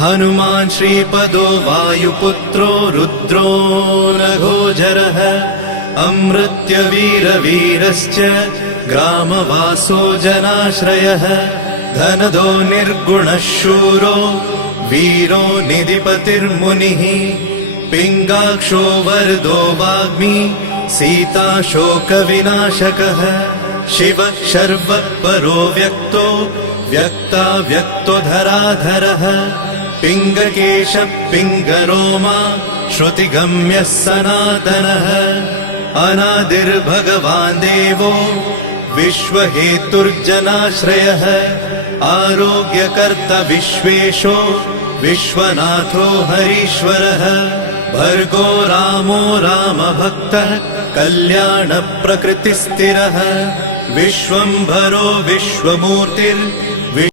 हनुमान् श्रीपदो वायुपुत्रो रुद्रो नघोजरः अमृत्यवीरवीरश्च ग्रामवासो जनाश्रयः धनदो निर्गुणः शूरो वीरो निधिपतिर्मुनिः पिङ्गाक्षो वरदो वाग्मी सीताशोकविनाशकः शिवः शर्वः परो व्यक्तो व्यक्ताव्यक्तो धराधरः पिङ्गकेशः पिङ्गरोमा श्रुतिगम्यः सनातनः अनादिर्भगवान् देवो विश्वहेतुर्जनाश्रयः आरोग्यकर्ता विश्वेशो विश्वनाथो हरीश्वरः भर्गो रामो रामभक्तः कल्याणप्रकृतिस्थिरः विश्वम्भरो विश्वमूर्तिर्